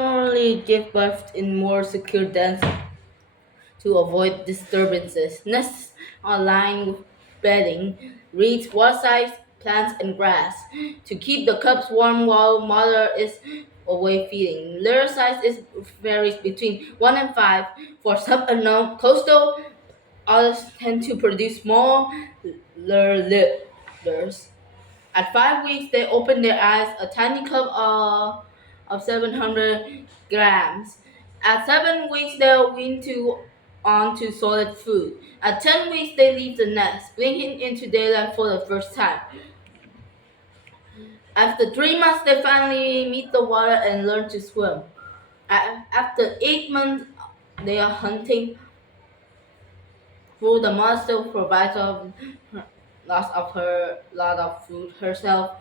Normally give birth in more secure dens to avoid disturbances. Nests are lined with bedding, reeds, water plants, and grass to keep the cubs warm while mother is away feeding. Litter size varies between 1 and 5. For some unknown coastal, others tend to produce small litters. At 5 weeks, they open their eyes, a tiny cub of 700 grams. At 7 weeks, they are weaned onto solid food. At 10 weeks, they leave the nest, blinking into daylight for the first time. After 3 months, they finally meet the water and learn to swim. After 8 months, they are hunting through the mud still provides lot of food herself.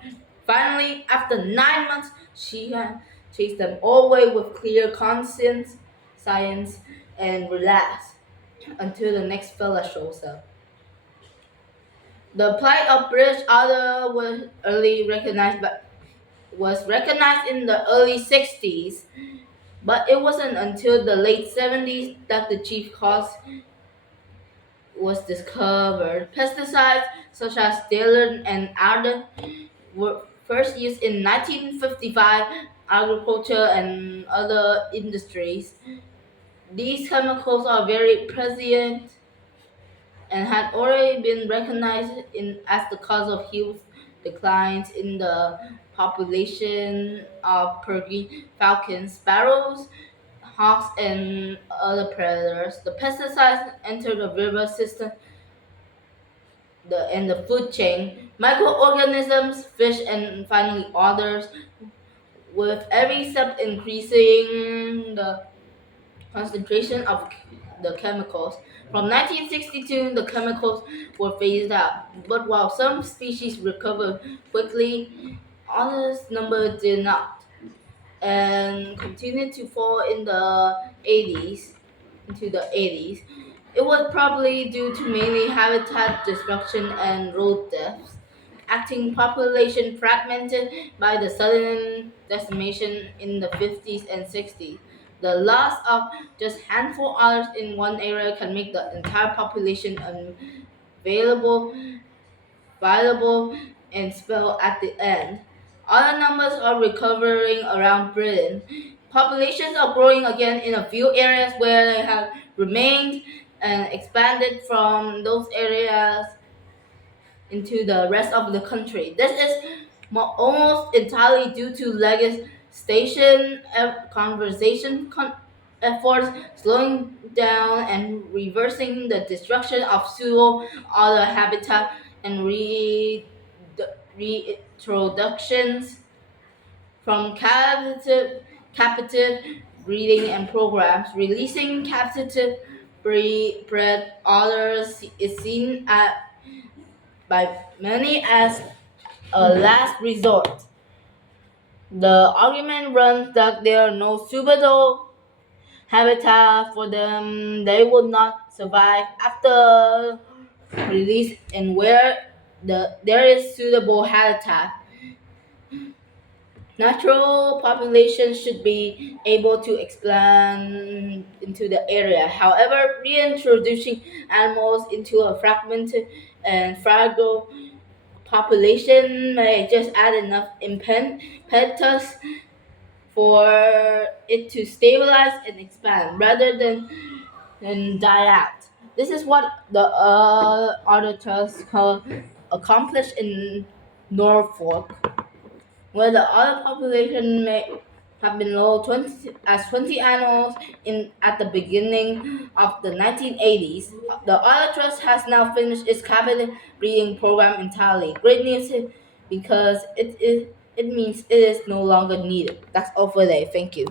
Finally, after 9 months, she can chase them all away with clear conscience, science, and relax until the next fella shows up. The plight of British otter was recognized in the early 60s, but it wasn't until the late 70s that the chief cause was discovered. Pesticides such as Stellar and Arden were first used in 1955 agriculture and other industries. These chemicals are very prescient and had already been recognized as the cause of huge declines in the population of peregrine falcons, sparrows, hawks, and other predators. The pesticides enter the river system and the food chain, microorganisms, fish, and finally others, with every step increasing the concentration of the chemicals. From 1962, the chemicals were phased out, but while some species recovered quickly, others' number did not, and continued to fall in the 80s, into the 80s. It was probably due to mainly habitat destruction and road deaths. Acting population fragmented by the sudden decimation in the 50s and 60s. The loss of just handful others in one area can make the entire population unavailable, viable, and spell at the end. Other numbers are recovering around Britain. Populations are growing again in a few areas where they have remained and expanded from those areas into the rest of the country. This is almost entirely due to legislation, efforts slowing down and reversing the destruction of suitable other habitat and reintroductions from captive breeding and programs. Releasing captive bred otters is seen by many as a last resort. The argument runs that there are no suitable habitat for them. They will not survive after release, and where there is suitable habitat, natural populations should be able to expand into the area. However, reintroducing animals into a fragmented and fragile population may just add enough impetus for it to stabilize and expand rather than die out. This is what the auditors accomplished in Norfolk, where the otter population may have been low 20 animals at the beginning of the 1980s. The Otter Trust has now finished its captive breeding program entirely. Great news because it means it is no longer needed. That's all for today. Thank you.